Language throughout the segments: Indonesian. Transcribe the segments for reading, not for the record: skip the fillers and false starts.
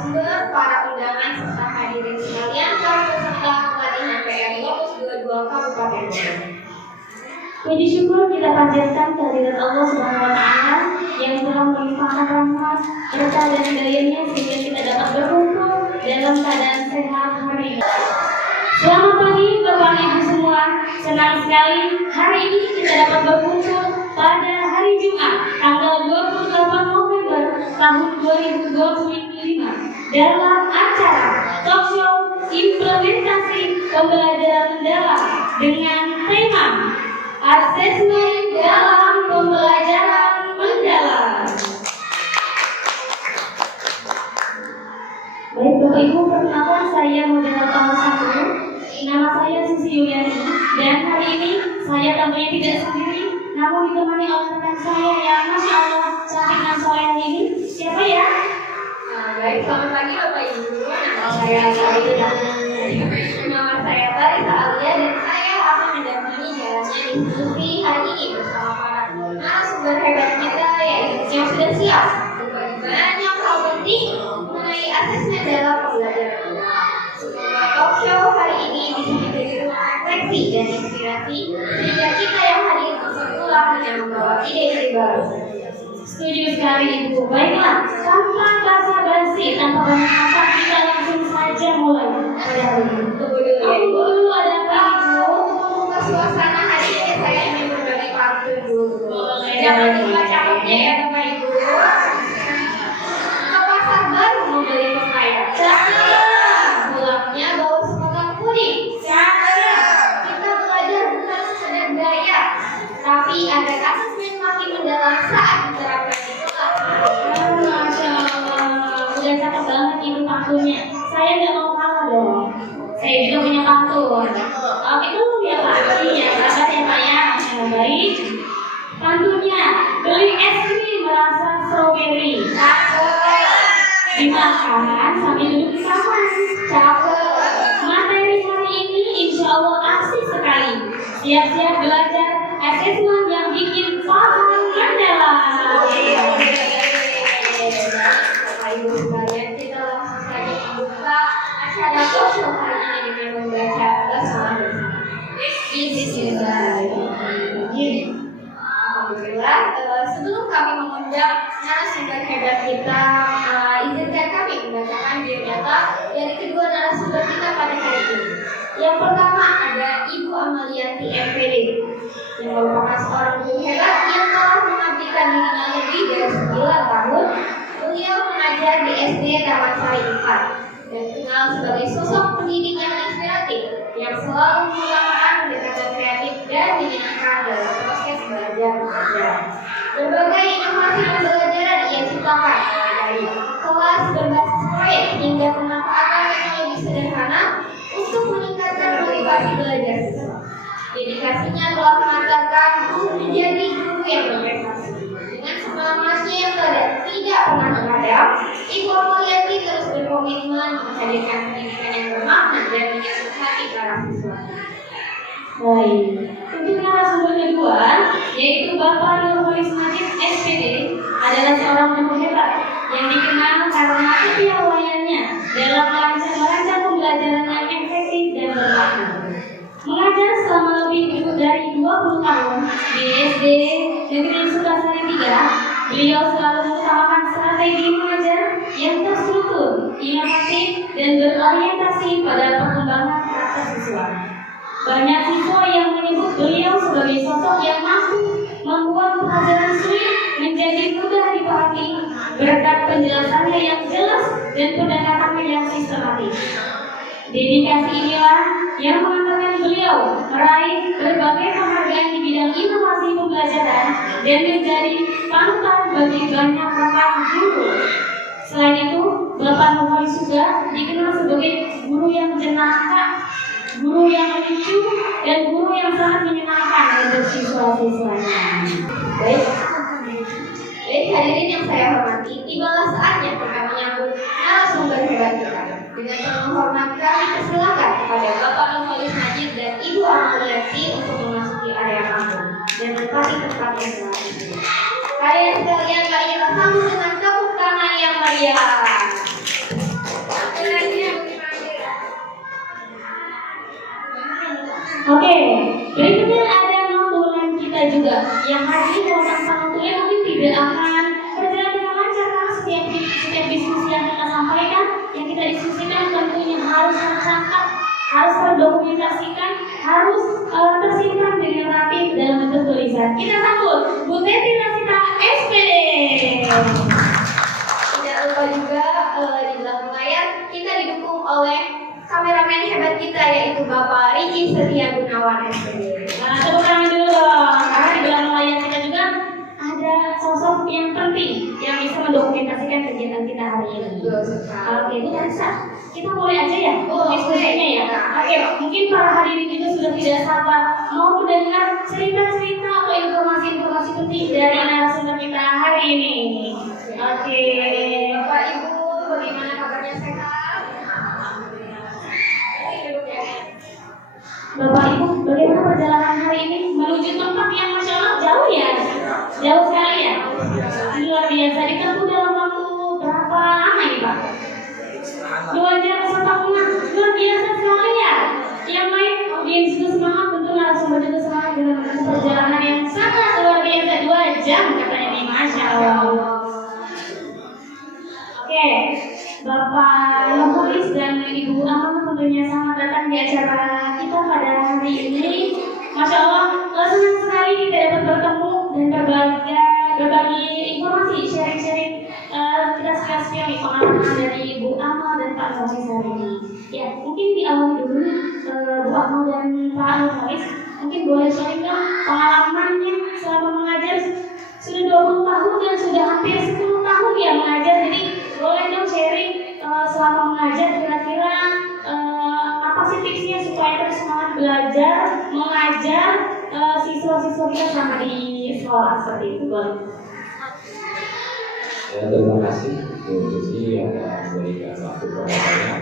narasumber, para undangan serta hadirin sekalian, para peserta pelatihan PR Lokus 22 Kabupaten Bogor. Puji syukur kita panjatkan kehadirat Allah Subhanahu wa Ta'ala yang telah melimpahkan rahmat, berkah dan hidayahnya sehingga kita dapat berkumpul dalam keadaan sehat hari ini. Selamat pagi Bapak Ibu semua, senang sekali hari ini kita dapat berkumpul pada hari Jumat tanggal 28 November tahun 2025 dalam acara talk show implementasi pembelajaran mendalam dengan tema asesmen dalam pembelajaran mendalam. Baik Bapak Ibu, perkenalkan saya moderator 1. Nama saya Susi Yuliani dan hari ini saya tentunya tidak sendiri, namun ditemani oleh rekan saya yang Masya Allah cantik dan soleh ini. Siapa ya? Baik, selamat pagi Bapak Ibu. Nama saya Sarita. Nama saya Tarisa Alia dan saya akan mendampingi jalannya diskusi hari ini bersama para narasumber hebat kita yang sudah siap berbagi banyak hal penting mengenai asesmen dalam pembelajaran. Semoga talk show hari ini bisa menjadi ruang refleksi dan inspirasi sehingga kita yang hadir bisa pulang dengan membawa ide-ide baru. Setuju sekali Ibu. Baiklah, tanpa basa-basi, tanpa banyak kata, kita langsung saja mulai pada hari ini. Tunggu dulu Ada apa Ibu? membuka suasana hari ini saya ingin berbagi pantun dulu. Boleh. Jangan lupa catatnya ya Bapak Ibu. Ke pasar baru membeli pepaya. Pulangnya bawa sepotong kuning. Kita belajar bukan sekedar gaya, tapi ada asesmen makin mendalam saat diterapkan di kelas. Masya Allah, udah cakep banget Ibu pantunnya. Saya nggak mau kalah dong. Saya juga punya pantun. Oke dulu ya Pak. Iya, sabar ya Pak ya. Baik. Pantunnya, beli es krim rasa strawberry. Dimakan sambil duduk di taman. Materi hari ini insya Allah asik sekali. Siap-siap belajar asesmen yang bikin paham mendalam. Bapak Ibu sekalian, kita langsung saja membuka acara talk show hari ini dengan membaca basmalah bersama. Bismillahirrahmanirrahim. Alhamdulillah. Sebelum kami mengundang narasumber hebat kita, izinkan kami membacakan biodata dari kedua narasumber kita pada hari ini. Yang pertama ada Ibu Amalianti MPD, yang merupakan seorang guru hebat yang telah mengabdikan dirinya lebih dari 9 tahun. Beliau mengajar di SD Taman Sari 4 dan dikenal sebagai sosok pendidik yang inspiratif yang selalu mengutamakan pendekatan kreatif dan menyenangkan dalam proses belajar mengajar. Berbagai inovasi pembelajaran ia ciptakan, mulai dari kelas berbasis proyek hingga pemanfaatan teknologi sederhana untuk meningkatkan motivasi belajar siswa. Dedikasinya telah mengantarkan guru menjadi guru yang berprestasi. Dengan semangatnya yang tidak pernah memadam, Ibu Amalianti terus berkomitmen menghadirkan pendidikan yang bermakna dan menyentuh hati para siswa. Baik, untuk narasumber kedua, yaitu Bapak Nurholis Majid SPD, adalah seorang guru hebat yang dikenal karena kepiawaiannya dalam merancang pembelajaran yang efektif dan bermakna. Mengajar selama lebih dari 20 tahun di SD Negeri Sukasari 3, beliau selalu mengutamakan strategi mengajar yang terstruktur, inovatif, dan berorientasi pada perkembangan karakter siswa. Banyak siswa yang menyebut beliau sebagai sosok yang mampu membuat pelajaran sulit menjadi mudah dipahami berkat penjelasannya yang jelas dan pendekatannya yang sistematis. Dedikasi inilah yang mengantarkan beliau meraih berbagai penghargaan di bidang inovasi pembelajaran dan menjadi panutan bagi banyak rekan guru. Selain itu, Bapak Nurholis juga dikenal sebagai guru yang jenaka, guru yang lucu, dan guru yang sangat menyenangkan untuk siswa-siswanya. Baik, hadirin yang saya hormati, tibalah saatnya kita menyambut narasumber hebat kita. Dengan penuh hormat kami persilakan kepada Bapak Nurholis Majid dan Ibu Amalianti untuk memasuki area panggung dan menempati tempat yang selanjutnya. Kalian sekalian, marilah sambut dengan tepuk tangan yang meriah. harus terdokumentasikan, harus tersimpan dengan rapi dalam bentuk tulisan. Kita sambut Bu Teti Rasita SPD. Tidak lupa juga di belakang layar kita didukung oleh kameramen hebat kita yaitu Bapak Riki Setia Gunawan SPD. Nah, tepuk tangan dulu dong, karena di belakang layar kita juga ada sosok yang penting yang bisa mendokumentasikan kegiatan kita hari ini. Oke, Bu Tarisa, kita mulai aja ya diskusinya ya. Oke, mungkin para hadirin itu sudah tidak sabar mau mendengar cerita-cerita atau informasi-informasi penting dari narasumber kita hari ini. Oke, Bapak Ibu, bagaimana kabarnya, sehat? Duduk ya. Bapak Ibu, bagaimana perjalanan hari ini menuju tempat yang Masya Allah jauh ya? Jauh sekali ya? Luar biasa, ditempuh dalam waktu berapa lama ini Pak? 2 jam 1 tahunan, luar biasa sekali ya. Yang lain audiens juga semangat, tentu narasumber juga semangat dengan menempuh perjalanan yang sangat luar biasa. 2 jam katanya nih, Masya Allah. Oke, Bapak Yohanis dan Ibu Amang tentunya selamat datang di acara kita pada hari ini. Masya Allah, senang sekali kita dapat bertemu dan berbagi informasi, sharing-sharing kita sekalian pengalaman dari Ibu Amal dan Pak Yohanis hari ini. Ya, mungkin diawali dulu Bu Amal dan Pak Yohanis, mungkin boleh sharing dong pengalamannya selama mengajar. Sudah 20 tahun dan sudah hampir 10 tahun ya mengajar, jadi boleh dong sharing selama mengajar kira-kira apa sih tipsnya supaya terus semangat belajar, mengajar siswa-siswa kita selama di sekolah seperti itu, boleh. Ya, terima kasih Bu Susi yang telah memberikan waktu kepada saya.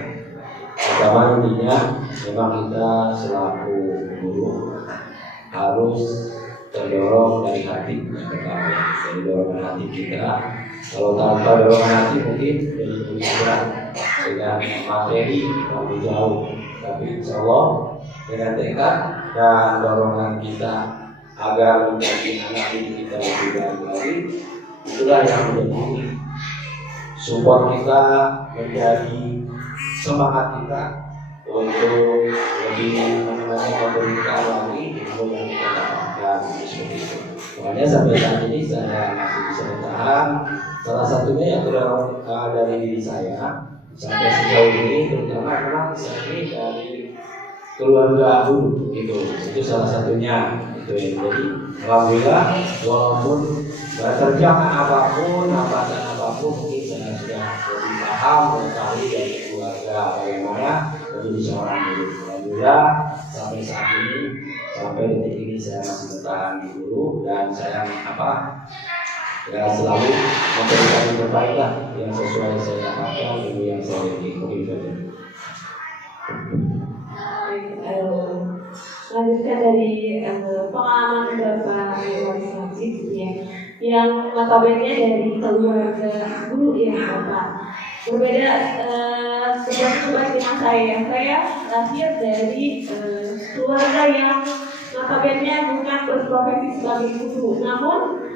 Pertama intinya memang kita selaku guru harus terdorong dari hati yang pertama, dari dorongan hati kita. Kalau tanpa dorongan hati mungkin dari tulisan dengan materi lebih jauh, tapi insya Allah dengan tekad dan dorongan kita agar menjadi anak didik kita lebih baik lagi, itulah yang menjadi support kita, menjadi semangat kita untuk lebih memberikan lagi ilmu yang kita dapatkan seperti itu. Makanya sampai saat ini saya masih bisa bertahan. Salah satunya yang terdorong dari diri saya sampai sejauh ini, terutama memang saya dari keluarga guru itu salah satunya. Itu yang jadi alhamdulillah walaupun terjangan apapun, hambatan apapun, mungkin saya sudah lebih paham mengetahui dari keluarga bagaimana menjadi seorang guru. Alhamdulillah sampai saat ini, sampai detik ini saya masih bertahan di guru dan saya ya selalu memberikan yang terbaik lah yang sesuai saya dapatkan ilmu yang saya miliki. Lanjutkan dari pengalaman Bapak Yohanis Najib ya, yang notabene dari keluarga guru ya Bapak. Berbeda dengan saya. Saya lahir dari keluarga yang notabene bukan berprofesi sebagai guru, namun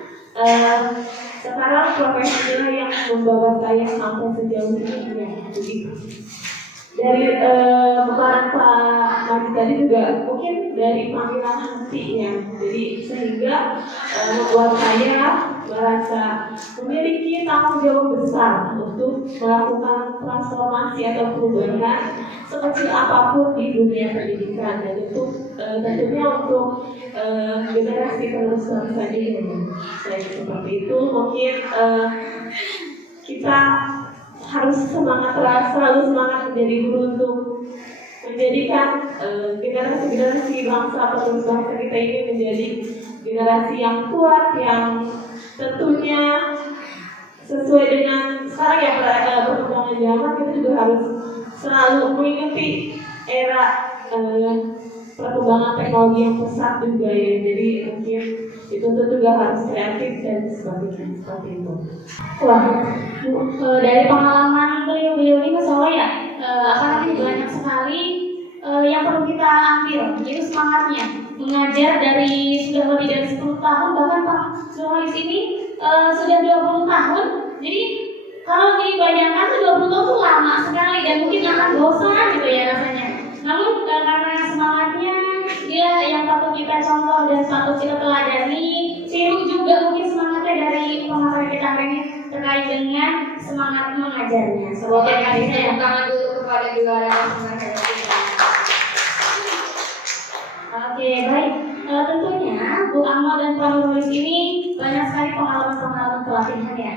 sekarang profesinya yang membawa saya sampai sejauh ini ya begitu. Dari pemaparan Pak Majid tadi juga mungkin dari panggilan hati ya, jadi sehingga membuat saya merasa memiliki tanggung jawab besar untuk melakukan transformasi atau perubahan sekecil apapun di dunia pendidikan, dan itu tentunya untuk generasi penerus bangsa ini. Seperti itu mungkin kita harus semangat terus, selalu semangat menjadi guru untuk menjadikan generasi-generasi bangsa penerus bangsa kita ini menjadi generasi yang kuat, yang tentunya sesuai dengan sekarang ya perkembangan zaman. Kita juga harus selalu mengikuti era perkembangan teknologi yang pesat juga ya. Jadi mungkin itu juga harus kreatif dan sebagainya seperti itu. Wah, dari pengalaman beliau-beliau ini Masya Allah ya, banyak sekali yang perlu kita ambil, yaitu semangatnya mengajar dari sudah lebih dari 10 tahun, bahkan Pak Yohanis ini sudah 20 tahun. Jadi kalau dibayangkan 20 tahun itu lama sekali dan mungkin akan bosan gitu ya rasanya. Namun yang patut kita teladani. Tiru juga mungkin semangatnya dari pemaparan kita hari ini terkait dengan semangat mengajarnya. Semoga Semoga kasih bisa tepuk tangan dulu kepada dua narasumber hebat kita. Oke, baik. Tentunya Bu Amal dan Pak Nurholis ini banyak sekali pengalaman-pengalaman pelatihannya.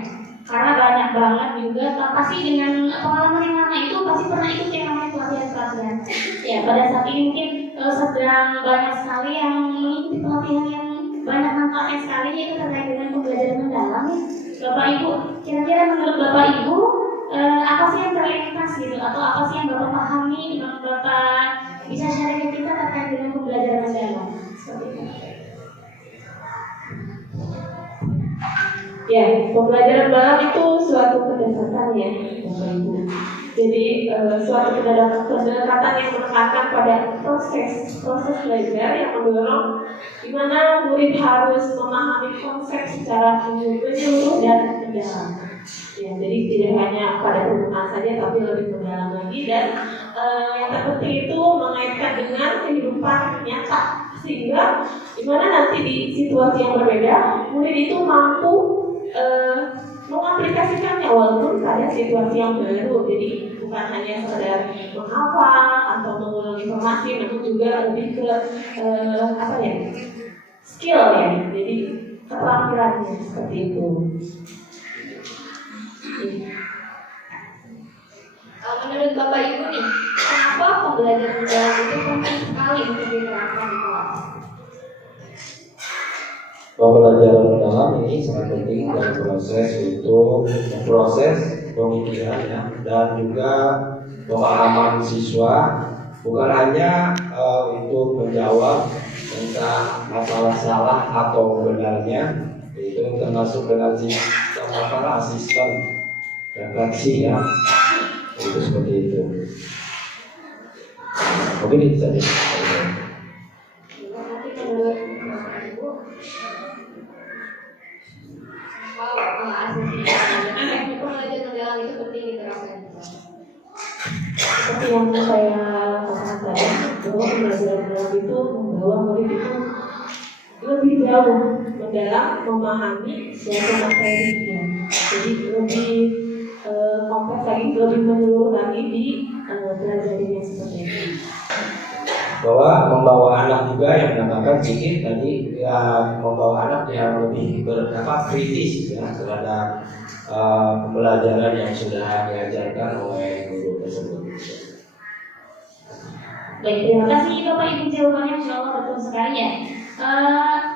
Karena banyak banget juga, pasti dengan pengalaman yang lama itu pasti pernah ikut yang namanya pelatihan-pelatihan. Ya, pada saat ini mungkin sedang banyak sekali yang mengikuti pelatihan yang banyak manfaatnya sekali, yaitu terkait dengan pembelajaran mendalam. Bapak Ibu, kira-kira menurut Bapak Ibu apa sih yang terlintas gitu, atau apa sih yang Bapak pahami, yang Bapak bisa share ke kita terkait dengan pembelajaran mendalam? Seperti itu. Ya, pembelajaran mendalam itu suatu pendekatan ya, Bapak Ibu. Jadi suatu pendekatan yang menekankan pada proses belajar yang mendorong di mana murid harus memahami konsep secara menyeluruh dan mendalam. Ya, jadi tidak hanya pada permukaan saja, tapi lebih mendalam lagi, dan yang terpenting itu mengaitkan dengan kehidupan nyata, sehingga di mana nanti di situasi yang berbeda murid itu mampu mengaplikasikannya walaupun pada situasi yang baru. Jadi bukan hanya sekedar menghafal atau mengulang informasi, namun juga lebih ke skill ya. Jadi keterampilannya seperti itu. Menurut Bapak Ibu nih, kenapa pembelajaran mendalam itu penting sekali untuk diterapkan di kelas? Pembelajaran mendalam ini sangat penting dalam proses untuk memproses pemikiran ya, dan juga pemahaman siswa, bukan hanya untuk menjawab tentang masalah salah atau benarnya, itu termasuk dengan asisten refleksi ya, itu seperti itu. Mungkin itu saja. Nanti menurut Bapak Ibu, teknik pembelajaran mendalam itu penting diterapkan di kelas. Seperti yang saya katakan tadi, bahwa pembelajaran mendalam itu membawa murid itu lebih jauh mendalam memahami suatu materinya. Jadi lebih kompleks lagi, lebih menyeluruh lagi di belajarnya seperti itu. Bahwa membawa anak juga yang menambahkan sedikit tadi ya, membawa anak yang lebih kritis ya terhadap pembelajaran yang sudah diajarkan oleh guru tersebut. Baik, terima kasih Bapak Ibu jawabannya, insya Allah betul sekali ya.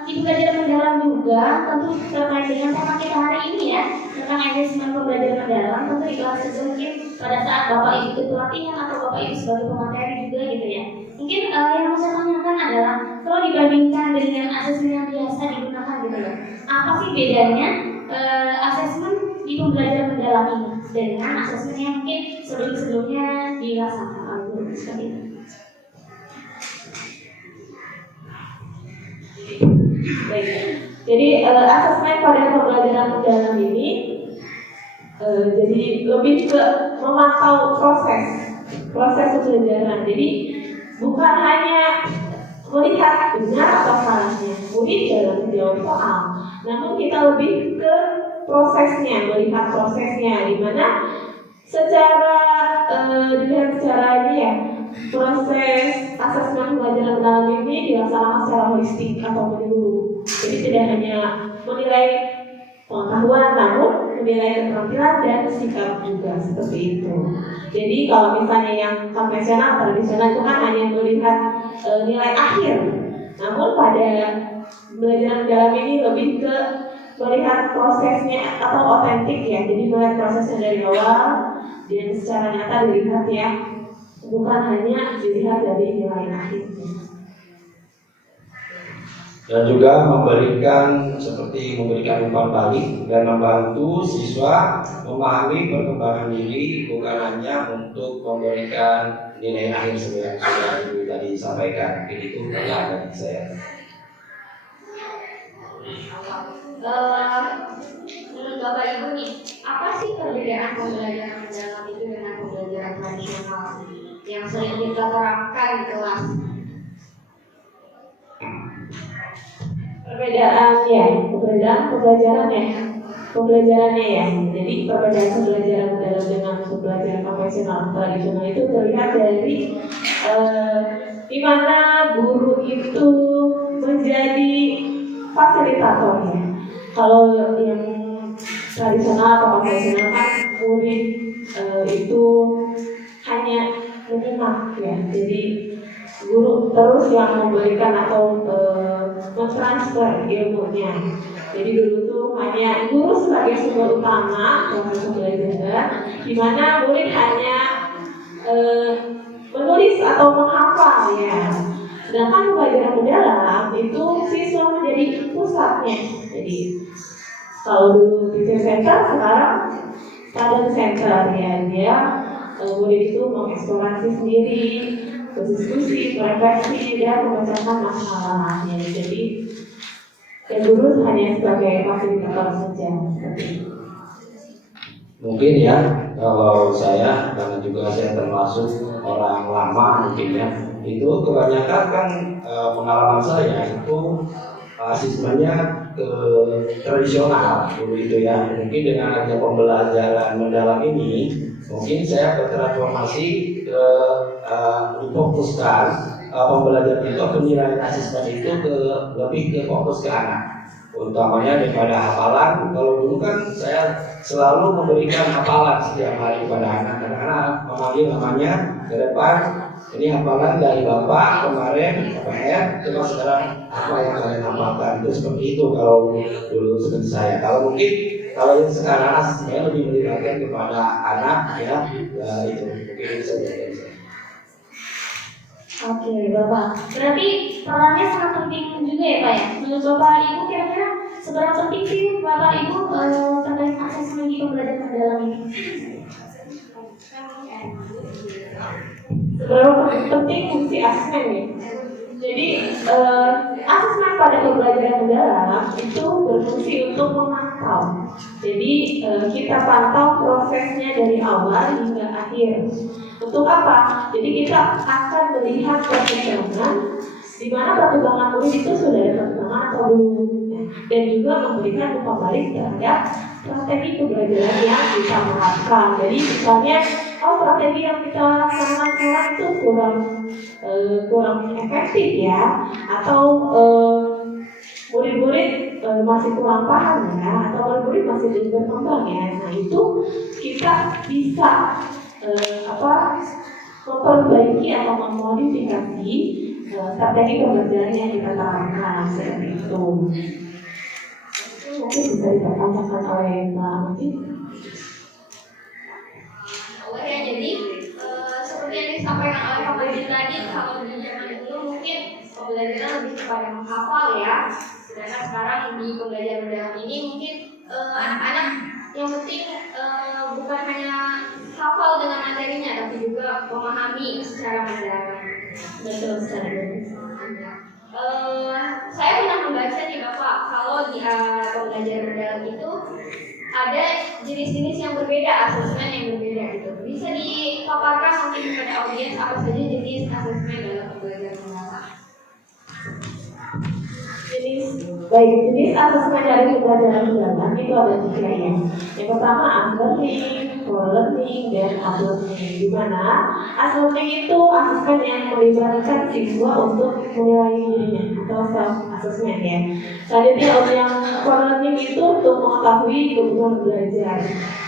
Di pembelajaran mendalam juga tentu terkait dengan tema kita hari ini ya, tentang asesmen pembelajaran mendalam. Tentu dibahas mungkin pada saat Bapak Ibu ikut pelatihan atau Bapak Ibu sebagai pemateri juga gitu ya. Mungkin yang mau saya tanyakan adalah, kalau dibandingkan dengan asesmen yang biasa digunakan gitu ya, apa sih bedanya asesmen di pembelajaran mendalam ini dengan asesmen yang mungkin sebelum-sebelumnya dilaksanakan oleh guru seperti itu? Baik. Jadi asesmen pada pembelajaran mendalam ini jadi lebih ke memantau proses pembelajaran. Jadi bukan hanya melihat benar atau salahnya murid dalam menjawab soal, namun kita lebih ke prosesnya, melihat prosesnya, di mana secara dilihat secara ini ya, proses asesmen pembelajaran mendalam ini dilaksanakan secara holistik atau menyeluruh. Jadi tidak hanya menilai pengetahuan, namun menilai keterampilan dan sikap juga, seperti itu. Jadi kalau misalnya yang konvensional, tradisional itu kan hanya melihat nilai akhir, namun pada pembelajaran mendalam ini lebih ke melihat prosesnya atau otentik ya. Jadi melihat prosesnya dari awal dan secara nyata dilihat ya, bukan hanya dilihat dari nilai akhirnya. Dan juga memberikan umpan balik dan membantu siswa memahami perkembangan diri, bukan hanya untuk memberikan nilai akhir seperti yang sudah Ibu tadi sampaikan. Mungkin itu pertanyaan dari saya. Menurut Bapak Ibu nih, apa sih perbedaan pembelajaran mendalam itu dengan pembelajaran tradisional yang sering kita terapkan di kelas? pembelajarannya ya. Jadi perbedaan pembelajaran dalam dengan pembelajaran konvensional tradisional itu terlihat dari di mana guru itu menjadi fasilitatornya. Kalau yang tradisional atau konvensional kan murid itu hanya menyimak ya. Jadi guru terus yang memberikan atau mentransfer ilmunya. Jadi dulu tuh hanya guru sebagai sumber utama proses pembelajaran, di mana murid hanya menulis atau menghafal ya. Sedangkan pembelajaran mendalam itu siswa menjadi pusatnya. Jadi kalau dulu teacher center, sekarang student center ya. Dia murid itu mengeksplorasi sendiri, berdiskusi, berefleksi, dan memecahkan masalahnya. Jadi guru hanya sebagai fasilitator saja. Mungkin ya, kalau saya, karena juga saya termasuk orang lama mungkin ya, itu kebanyakan kan pengalaman saya itu sistemnya ke tradisional dulu itu ya. Mungkin dengan adanya pembelajaran mendalam ini, mungkin saya bertransformasi ke difokuskan pembelajaran itu, penilaian asesmen itu lebih ke fokus ke anak, utamanya daripada hafalan. Kalau dulu kan saya selalu memberikan hafalan setiap hari kepada anak, karena anak memanggil namanya ke depan, ini hafalan dari bapak kemarin KPR, coba sekarang apa yang kalian hafalkan, itu seperti itu kalau dulu seperti saya. Kalau mungkin kalau yang sekarang asesmennya lebih melibatkan kepada anak ya, itu mungkin bisa jadi. Oke, Bapak. Berarti perannya sangat penting juga ya, Pak ya. Menurut Bapak Ibu kira-kira seberapa penting sih Bapak Ibu terkait asesmen di pembelajaran mendalam ini? Seberapa penting fungsi asesmen ya? Jadi asesmen pada pembelajaran mendalam itu berfungsi untuk memantau. Jadi kita pantau prosesnya dari awal hingga akhir. Untuk apa? Jadi kita akan melihat perkembangan di mana perkembangan murid itu sudah ada perkembangan atau belum, dan juga memberikan umpan balik terhadap strategi pembelajaran yang kita terapkan. Jadi misalnya, strategi yang kita lakukan sekarang itu kurang efektif ya, atau murid-murid masih kurang paham ya, atau murid-murid masih belum berkembang ya. Nah itu kita bisa memperbaiki atau memodifikasi strategi pembelajaran yang kita terapkan seperti itu. Mungkin bisa dipertanyakan oleh Mbak Amati. Ya, jadi seperti yang disampaikan oleh Pak Majid tadi, kalau di zaman dulu mungkin pembelajaran lebih kepada menghafal ya. Sedangkan sekarang di pembelajaran mendalam ini mungkin anak-anak yang penting bukan hanya hafal dengan materinya, tapi juga memahami secara mendalam. Betul sekali. Saya pernah membaca nih Bapak, kalau di pembelajaran mendalam itu ada jenis-jenis yang berbeda, asesmen yang berbeda gitu. Bisa dipaparkan mungkin kepada audiens apa saja jenis asesmen dalam pembelajaran mendalam? Jenis asesmen dari pembelajaran mendalam itu ada 3 ya. Yang pertama unlearning, for-learning, dan up-learning. Di mana unlearning itu asesmen yang melibatkan siswa untuk menilai dirinya atau self-assessment ya. Selanjutnya yang for-learning itu untuk mengetahui kebutuhan belajar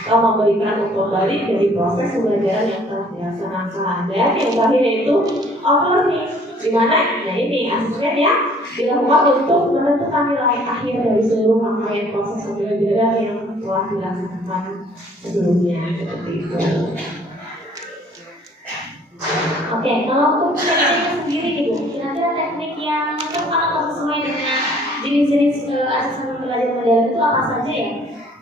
atau memberikan umpan balik dari proses pembelajaran yang telah dilaksanakan. Dan yang terakhir yaitu up-learning, di mana ya ini asesmen yang dilakukan untuk menentukan nilai akhir dari seluruh rangkaian proses pembelajaran yang telah dilaksanakan sebelumnya, seperti itu. Oke, kalau untuk tekniknya sendiri nih Bu, kira-kira teknik yang tepat atau sesuai dengan jenis-jenis asesmen pembelajaran mendalam itu apa saja ya?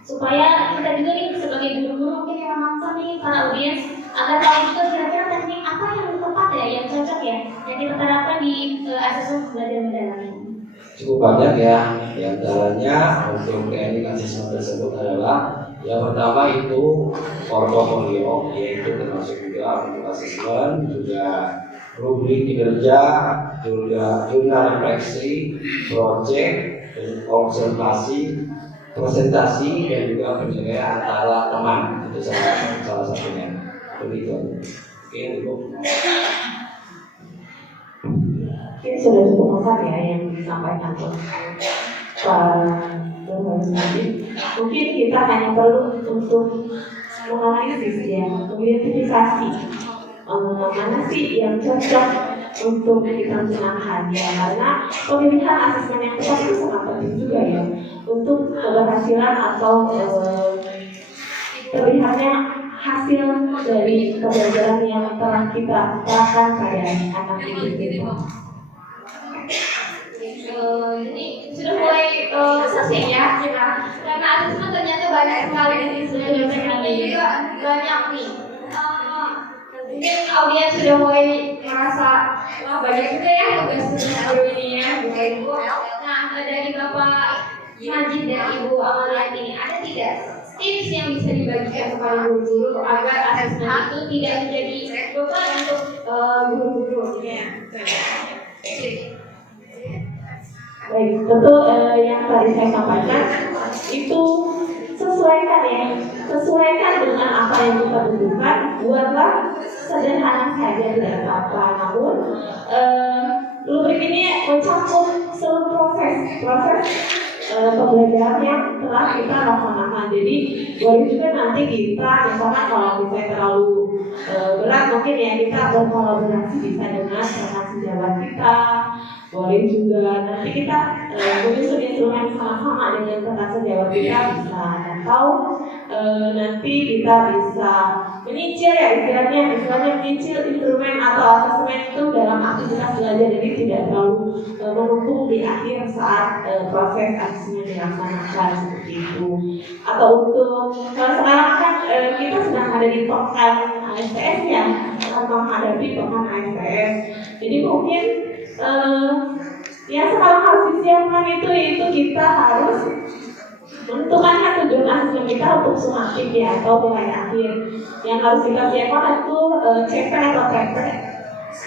Supaya kita juga nih sebagai guru-guru mungkin yang menonton nih para audiens agar tahu juga kira-kira teknik apa yang tepat ya, yang cocok ya, yang kita terapkan di asesmen pembelajaran mendalam ini. Cukup banyak ya, di antaranya untuk teknik asesmen tersebut adalah yang pertama itu portofolio, yaitu termasuk juga untuk asesmen, juga rubrik kinerja, juga jurnal refleksi, project, observasi, presentasi, dan juga penilaian antara teman. Itu salah satunya. Begitu. Oke, Ibu. Mungkin sudah cukup lengkap ya yang disampaikan oleh Pak Dr. Nadiem. Mungkin kita hanya perlu untuk menganalisis ya, mengidentifikasi mana sih yang cocok untuk kita gunakan ya, karena pemilihan asesmen yang tepat itu sangat penting juga ya untuk keberhasilan atau terlihatnya hasil dari pembelajaran yang telah kita terapkan pada anak didik kita. Jadi sudah mulai selesai ya kita, karena asesmen ternyata banyak sekali di sini, tekniknya juga banyak nih. Mungkin audiens sudah mulai merasa wah banyak juga ya tugas baru ini ya, Bapak Ibu. Nah, dari Bapak Majid dan Ibu Amaliani ini ada tidak tips yang bisa dibagikan kepada guru-guru agar asesmen itu tidak menjadi beban untuk guru-guru? Baik, tentu yang tadi saya sampaikan itu sesuaikan dengan apa yang kita butuhkan. Buatlah sederhana saja, tidak apa-apa. Namun rubrik ini mencakup seluruh proses pembelajaran yang telah kita laksanakan. Jadi boleh juga nanti kita, misalnya kalau misalnya terlalu berat, mungkin ya kita berkolaborasi bisa dengan rekan sejawat kita. Boleh juga nanti kita menyusun instrumen sama-sama dengan rekan sejawat kita bisa, atau nanti kita bisa menyicil ya istilahnya menyicil instrumen atau asesmen itu dalam aktivitas belajar, jadi tidak terlalu menumpuk di akhir saat proses asesmen dilaksanakan seperti itu. Atau untuk sekarang kan kita sedang ada di pekan ASTS ya, akan menghadapi pekan ASTS, jadi mungkin yang sekarang harus disiapkan itu kita harus menentukannya tujuan asesmen kita untuk sumatif ya atau mulai akhir. Yang harus kita siapkan itu CP atau TP.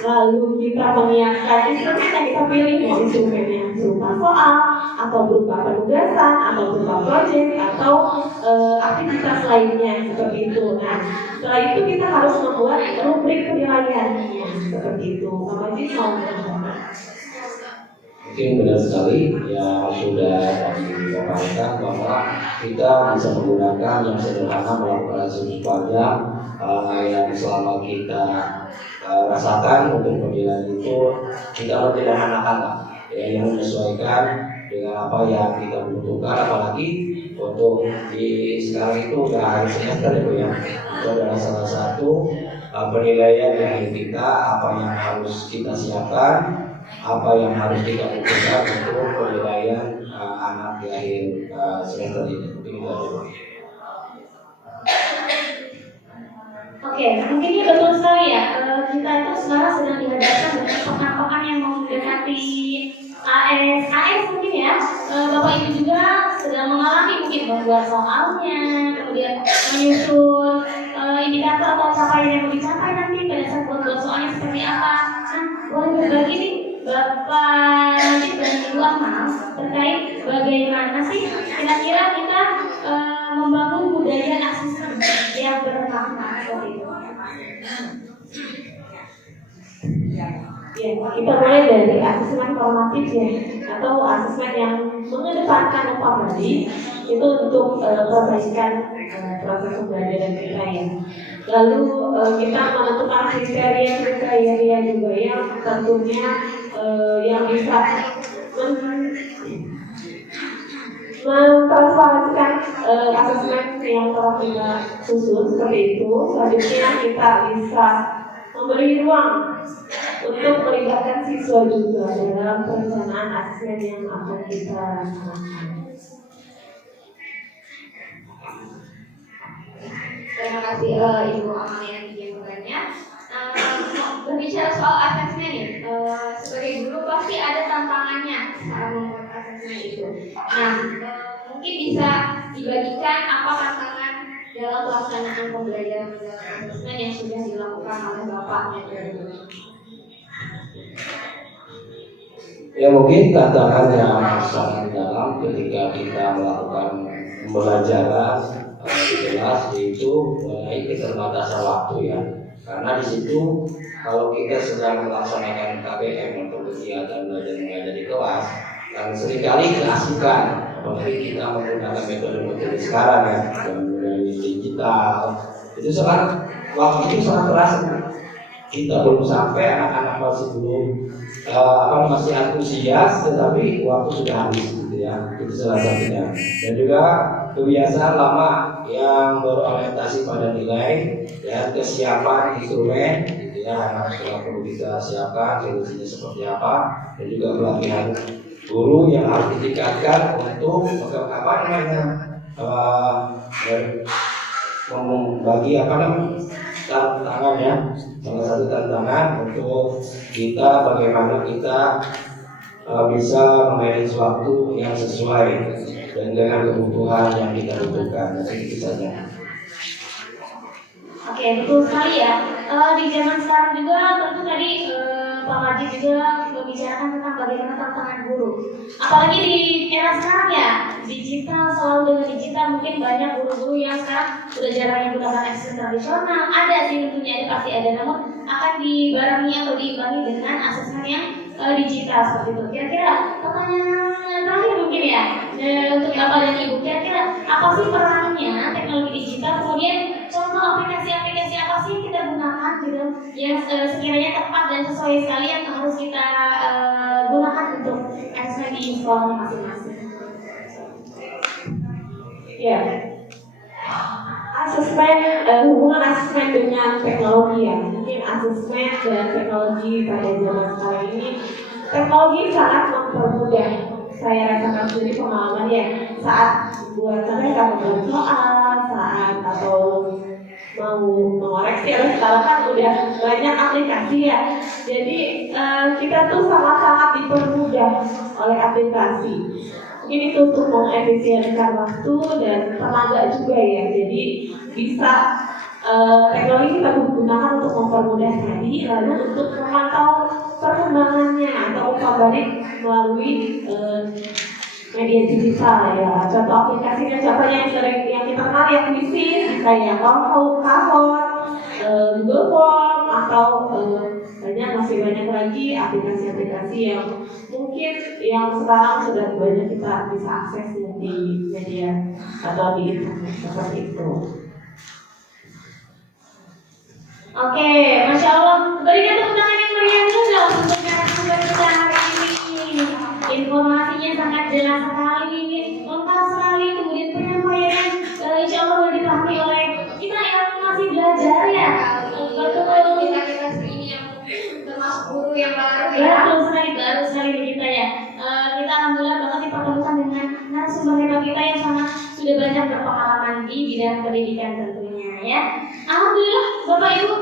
Lalu kita menyiapkan instrumen yang kita pilih, mau instrumen yang berupa soal atau berupa penugasan atau berupa proyek atau aktivitas lainnya seperti itu. Nah, setelah itu kita harus membuat rubrik penilaiannya seperti itu. Sama sih mau Mungkin benar sekali yang sudah dipaparkan bahwa kita bisa menggunakan yang sederhana melakukan supaya yang selama kita rasakan untuk penilaian itu kita menyederhanakan lah, ya, yang menyesuaikan dengan apa yang kita butuhkan, apalagi untuk di sekarang itu udah hari semester ya, itu adalah salah satu penilaian yang kita apa yang harus kita siapkan, apa yang harus kita butuhkan untuk penilaian anak di akhir semester ini. Oke, mungkin ini betul sekali ya. Kita itu sekarang sedang dihadapkan dengan pekan-pekan yang mau mendekati AS mungkin ya. Bapak Ibu juga sedang mengalami mungkin membuat soalnya, kemudian menyusun indikator atau capaian yang mau dicapai nanti pada saat membuat soalnya seperti apa. Nah, boleh berbagi nih Bapak Najib dan Ibu Amal terkait bagaimana sih kira-kira kita membangun budaya asesmen yang bermakna seperti itu. Ya, kita mulai dari asesmen formatif ya, atau asesmen yang mengedepankan empati itu untuk perbaikan proses pembelajaran kita ya. Lalu kita menentukan kriteria juga yang tentunya yang bisa mentransformasikan asesmen yang telah kita susun seperti itu. Selanjutnya kita bisa memberi ruang untuk melibatkan siswa juga dalam perencanaan asesmen yang akan kita laksanakan. Terima kasih Ibu Amalia di jawabannya. Berbicara soal asesmen nih, sebagai guru pasti ada tantangannya saat membuat asesmen itu. Nah, mungkin bisa dibagikan apa tantangan dalam pelaksanaan pembelajaran asesmen yang sudah dilakukan oleh Bapak. Ya mungkin tantangan yang sangat dalam ketika kita melakukan pembelajaran di kelas yaitu mengenai keterbatasan waktu ya. Karena di situ kalau kita sedang melaksanakan KBM atau kegiatan belajar mengajar di kelas, dan seringkali keasikan, apalagi kita menggunakan metode-metode sekarang ya, yang mengenai digital, itu sangat waktu itu sangat terasa. Kita belum sampai, anak-anak masih belum masih antusias, tetapi waktu sudah habis gitu ya. Itu salah satunya. Dan juga kebiasaan lama yang berorientasi pada nilai dan kesiapan instrumen gitu ya, yang perlu kita siapkan solusinya seperti apa, dan juga pelatihan guru yang harus ditingkatkan untuk membagi tantangan ya, salah satu tantangan untuk kita bagaimana kita bisa memanage waktu yang sesuai dan dengan kebutuhan yang kita butuhkan. Jadi itu saja. Oke, betul sekali ya. Di zaman sekarang juga tentu tadi Pak Majid juga membicarakan tentang bagaimana tantangan guru. Apalagi di era sekarang ya, digital, selalu dengan digital, mungkin banyak guru-guru yang sekarang sudah jarang menggunakan akses tradisional. Ada sih tentunya, pasti ada, namun akan dibarengi atau diimbangi dengan asesmen yang digital seperti itu. Kira-kira pertanyaan terakhir mungkin ya, untuk Bapak dan Ibu, kira-kira apa sih perannya teknologi digital, kemudian contoh aplikasi-aplikasi apa sih yang kita gunakan gitu, yang sekiranya tepat dan sesuai sekali yang harus kita gunakan untuk asesmen di sekolah masing-masing. Ya, asesmen, hubungan asesmen dengan teknologi ya. Mungkin asesmen dan teknologi pada zaman sekarang ini, teknologi sangat mempermudah. Saya rasakan sendiri pengalaman ya, saat buat saya membuat soal, saat atau mau mengoreksi, sekarang kan udah banyak aplikasi ya. Jadi kita tuh sangat-sangat dipermudah oleh aplikasi. Mungkin itu untuk mengefisienkan waktu dan tenaga juga ya. Jadi bisa teknologi kita gunakan untuk mempermudah tadi, lalu untuk memantau perkembangannya atau umpan balik melalui media digital ya. Contoh aplikasinya contohnya yang sering yang kita kenal ya Quizizz, kayak Kahoot, Google Form, atau masih banyak lagi aplikasi-aplikasi yang mungkin yang sekarang sudah banyak kita bisa akses di media atau di internet seperti itu. Oke, Masya Allah. Berikan tepuk tangan yang meriah juga untuk narasumber kita hari ini. Informasinya sangat jelas sekali, lengkap sekali, kemudian penyampaian insya Allah sudah dipahami oleh kita yang masih belajar ya. Betul. Kita ini yang termasuk guru yang baru ya. Baru sekali di kita ya. Kita alhamdulillah banget dipertemukan dengan narasumber hebat kita yang sangat sudah banyak berpengalaman di bidang pendidikan tentunya ya. Alhamdulillah Bapak Ibu,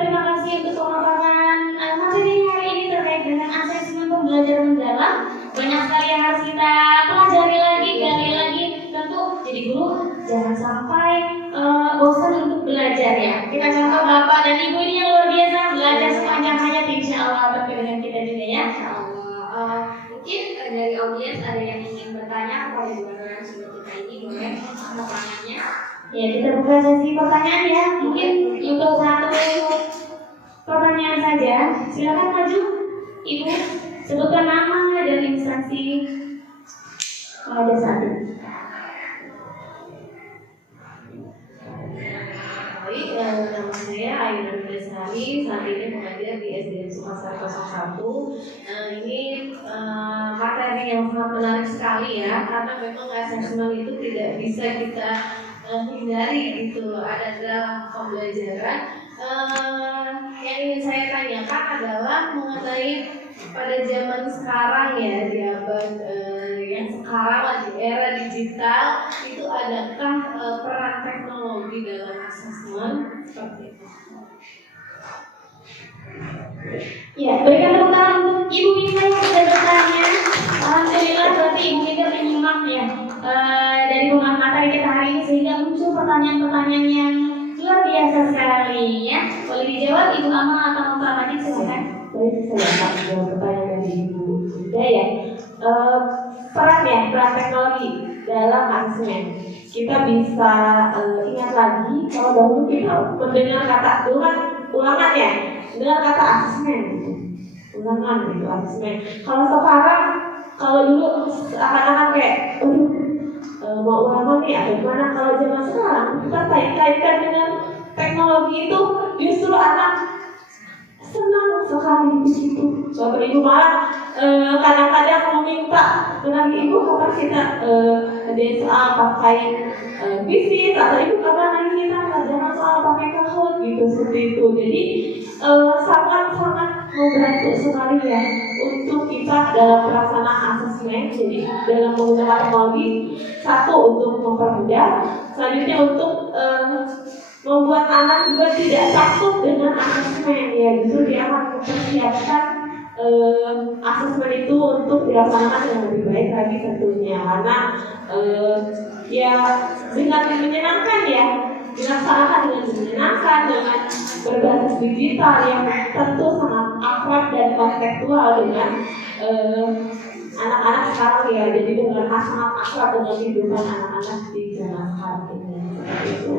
terima kasih untuk pemaparan materi hari ini terkait dengan asesmen pembelajaran mendalam. Banyak sekali yang harus kita pelajari lagi, gali lagi. Tentu jadi guru jangan sampai bosan untuk belajar ya. Kita contoh Bapak dan Ibu ini yang luar biasa, belajar sepanjang hayat, insya Allah berkat dengan kita juga ya. Mungkin dari audiens ada yang ingin bertanya kepada dua narasumber kita ini, boleh pertanyaannya? Ya, kita buka sesi pertanyaan ya. Mungkin untuk satu pertanyaan saja. Silakan maju, Ibu. Sebutkan nama dan instansi. Ada satu. Baik, nama saya Ayu Desari, saat ini mengajar di SDN Sukasari 01. Ini materi yang sangat menarik sekali ya, karena memang asesmen itu tidak bisa kita hindari gitu, ada dalam pembelajaran. Yang ingin saya tanyakan adalah mengenai pada zaman sekarang ya, di abad yang sekarang di era digital, itu adakah peran teknologi dalam asesmen seperti itu? Ya, berikan tepuk tangan untuk Ibu Mita yang sudah bertanya. Alhamdulillah berarti Ibu Mita menyimak ya dari pemahaman materi kita hari ini sehingga muncul pertanyaan-pertanyaan yang luar biasa sekali ya. Boleh dijawab Ibu Amal atau Pak Majid, silakan. Baik, saya akan menjawab pertanyaan dari Ibu Ida. ya. Peran teknologi dalam asesmen. Kita bisa ingat lagi kalau dahulu kita mendengar kata ulangan ya, dengar kata asesmen gitu. Ulangan gitu asesmen. Kalau sekarang, kalau dulu akan-akan kayak mau ulangan nih atau gimana. Kalau zaman sekarang kita kaitkan dengan teknologi itu justru anak senang sekali di situ. Suatu ibu malah kadang-kadang meminta dengan ibu kapan kita DSA pakai bisnis atau ibu kapan lagi kita jangan soal pakai Kahoot gitu seperti itu. Jadi sangat-sangat membantu sekali ya untuk kita dalam pelaksanaan asesmen. Jadi dalam menggunakan teknologi, satu untuk mempermudah, selanjutnya untuk membuat anak juga tidak takut dengan asesmen ya, justru dia akan mempersiapkan asesmen itu untuk dilaksanakan dengan lebih baik lagi tentunya, karena ya dengan menyenangkan ya, dilaksanakan dengan menyenangkan dengan berbasis digital yang tentu sangat akrab dan kontekstual dengan anak-anak sekarang ya, jadi dengan sangat akrab dengan kehidupan anak-anak di zaman sekarang ini. Itu.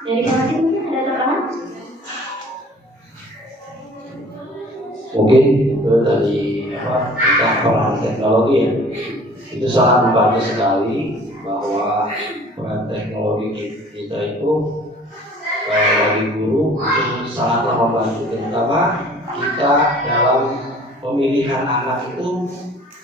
Dari Pak mungkin ada tambahan? Mungkin itu tadi tentang peran teknologi ya, itu sangat membantu sekali bahwa peran teknologi kita itu bagi guru itu sangatlah membantu, terutama kita dalam pemilihan anak itu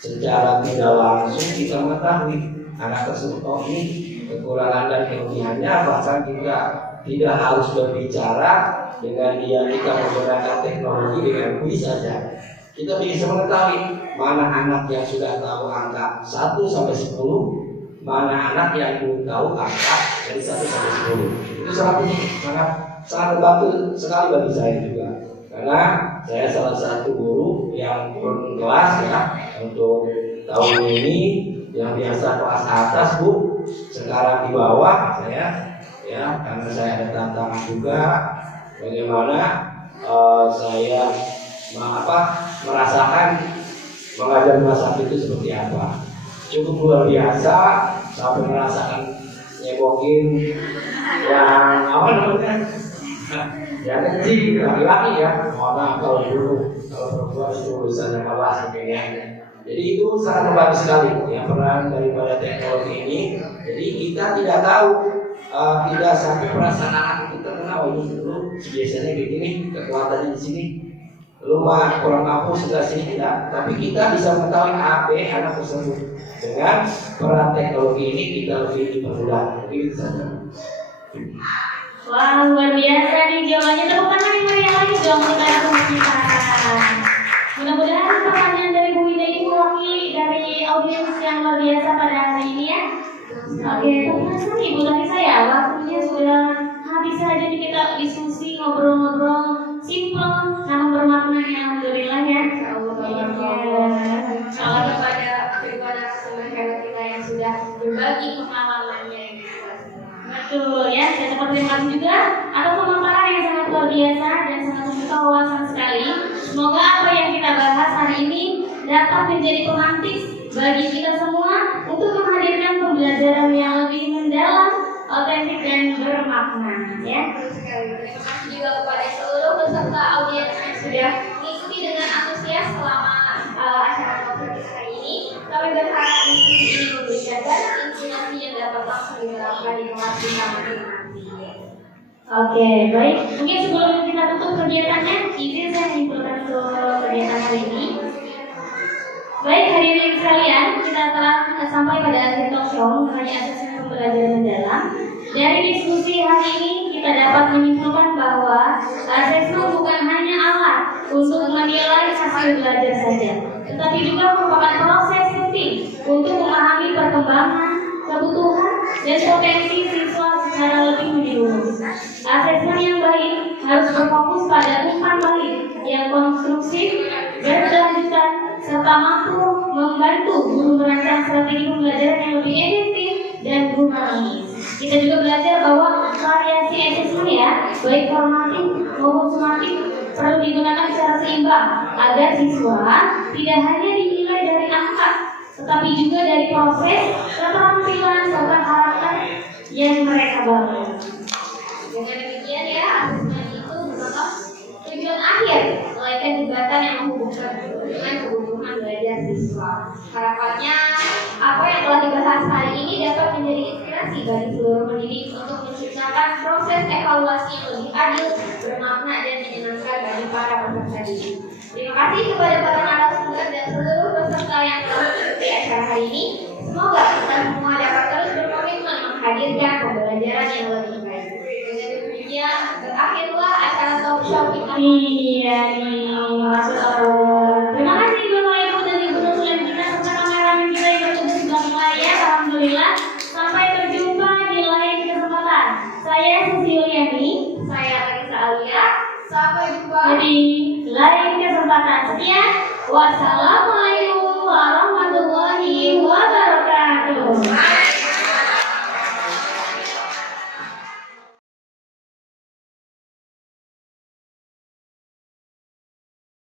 secara tidak langsung kita mengetahui anak tersebut ini kekurangan dan kelebihannya, bahkan kita tidak harus berbicara dengan dia, kita menggunakan teknologi dengan kuis saja. Kita bisa mengetahui mana anak yang sudah tahu angka 1 sampai 10, mana anak yang belum tahu angka dari 1 sampai 10. Itu sangat membantu sekali bagi saya juga. Karena saya salah satu guru yang turun kelas ya untuk tahun ini, yang biasa kelas atas Bu, sekarang di bawah saya ya, karena saya ada tantangan juga bagaimana saya merasakan mengajar masa itu seperti apa. Cukup luar biasa sampai merasakan nyebokin yang yang kecil laki-laki ya, mohon maaf kalau perempuan itu urusannya kelas kayaknya. Jadi itu sangat membantu sekali ya peran daripada teknologi ini. Jadi kita tidak tahu, tidak sampai perasaan anak itu terkena, ini dulu biasanya begini, kekuatannya di sini, lu mah kurang mampu sebelah sini tidak. Tapi kita bisa mengetahui AB anak tersebut. Dengan peran teknologi ini kita lebih dipermudah. Begitu saja. Wah, luar biasa nih jawabannya. Tepuk tangan yang meriah lagi dong untuk anak kita. Mudah-mudahan pertanyaan dari Bu Ida ini mewakili dari audiens yang luar biasa pada hari ini ya. Oke, terima kasih Ibu Larissa ya. Waktunya sudah habis saja nih kita diskusi, ngobrol-ngobrol simple namun bermakna ya, alhamdulillah ya. Salam kepada kedua narasumber hebat kita yang sudah berbagi pengalamannya. Betul ya, saya dapat terima kasih juga atas pemaparan yang sangat luar biasa dan sangat membuka wawasan sekali. Semoga apa yang kita bahas hari ini dapat menjadi pemantik bagi kita semua untuk menghadirkan pembelajaran yang lebih mendalam, otentik dan bermakna ya. Terima kasih juga kepada seluruh peserta audiens yang sudah mengikuti dengan antusias selama acara konferensi hari ini. Kami berharap diskusi ini memberikan banyak inspirasi yang dapat langsung diterapkan di kelas bersama nanti. Oke, baik. Mungkin sebelum kita tutup kegiatannya, izin saya menyimpulkan untuk kegiatan hari ini. Baik, hadirin sekalian, kita telah sampai pada akhir talk show mengenai asesmen pembelajaran mendalam. Dari diskusi hari ini kita dapat menyimpulkan bahwa asesmen bukan hanya alat untuk menilai hasil belajar saja, tetapi juga merupakan proses penting untuk memahami perkembangan, kebutuhan, dan potensi siswa secara lebih menyeluruh. Asesmen yang baik harus berfokus pada umpan balik yang konstruktif, berkelanjutan, serta mampu membantu guru merancang strategi pembelajaran yang lebih efektif dan humanis. Kita juga belajar bahwa variasi asesmen ya, baik formatif maupun sumatif, perlu digunakan secara seimbang agar siswa tidak hanya dinilai dari angka, tetapi juga dari proses, keterampilan, serta karakter yang mereka bangun. Dengan demikian ya, asesmen itu merupakan tujuan akhir, melainkan jembatan yang menghubungkan dengan kebutuhan belajar siswa. Harapannya, apa yang telah dibahas hari ini dapat menjadi inspirasi bagi seluruh pendidik untuk menciptakan proses evaluasi yang lebih adil, bermakna, dan menyenangkan bagi para peserta didik. Terima kasih kepada para narasumber dan seluruh peserta yang telah mengikuti acara hari ini. Semoga kita semua dapat terus berkomitmen menghadirkan pembelajaran yang lebih baik. Dengan demikian, berakhirlah acara talk show kita. Iya nih, maksud aku. Terima kasih Bapak Ibu dan Ibu dosen kita serta kameramen kita yang bertugas di belakang layar. Alhamdulillah. Sampai berjumpa di lain kesempatan. Saya Susiuliani. Saya Larissa Alia. Sampai jumpa Di lain kesempatan. Sekian. Wassalamualaikum warahmatullahi wabarakatuh.